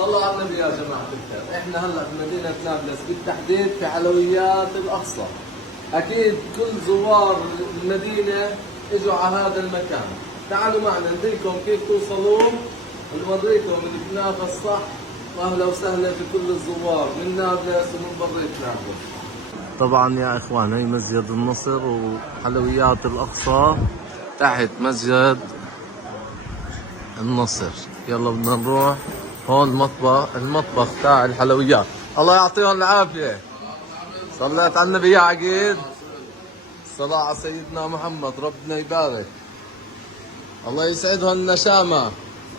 صلوا على النبي يا جماعة الخير. احنا هلا في مدينة نابلس بالتحديد في حلويات الأقصى. أكيد كل زوار المدينة اجوا على هذا المكان. تعالوا معنا ندلكم كيف توصلوا ونوريكم الكنافة الصح. واهلا وسهلا في كل الزوار من نابلس ومن برية نابلس. طبعا يا اخوان هي مسجد النصر وحلويات الاقصى تحت مسجد النصر. يلا بدنا نروح هون المطبخ تاع الحلويات. الله يعطيهم العافية. صليت على النبي يا عقيد. الصلاة على سيدنا محمد ربنا يبارك. الله يسعدهم النشامة.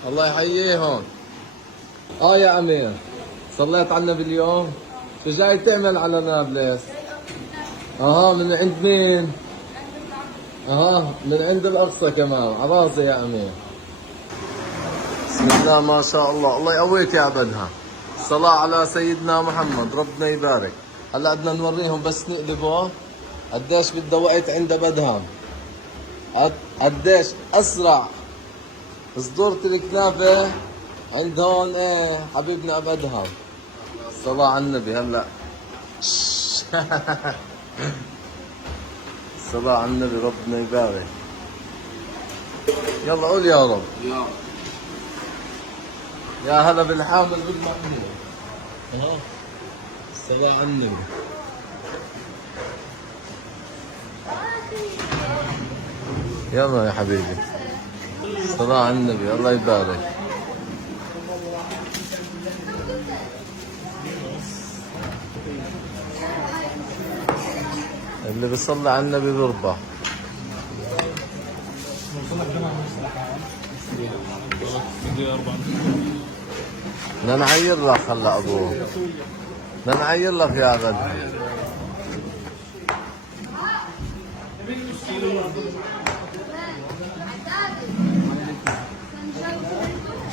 الله يحييهم. يا امير صليت على النبي اليوم. شو جاي تعمل على نابلس؟ من عند مين؟ من عند الاقصى كمان على راسي يا امير. بسم الله ما شاء الله. الله يقويك يا عبدها. الصلاة على سيدنا محمد ربنا يبارك. هلا بدنا نوريهم بس نقلبه قديش بدها وقت عند بدهم. قديش اسرع صدورة الكنافة عند هون حبيبنا ابدهم. الصلاة على النبي. هلا الصلاة على النبي ربنا يبارك. يلا قول يا رب. يا هلا بالحامل بالمحمول. الصلاة على النبي. يلا يا حبيبي. الصلاة على النبي. الله يبارك. اللي بيصلي على النبي بيربح. بدنا نعير لك هلا ابوه. بدنا نعير لك يا غد.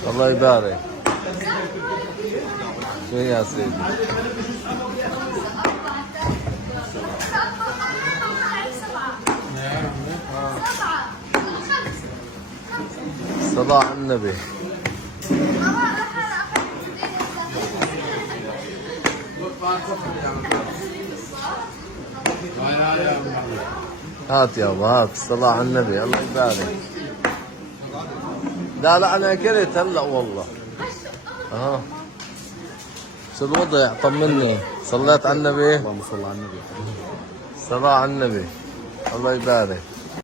الله يبارك. شو يا سيدي؟ الصلاة على النبي. هات يابا هات. الصلاة على النبي. الله يبارك. لا انا اكلت هلا والله. شو الوضع؟ طمني. صليت على النبي؟ اللهم صل على النبي. الصلاة على النبي. الله يبارك.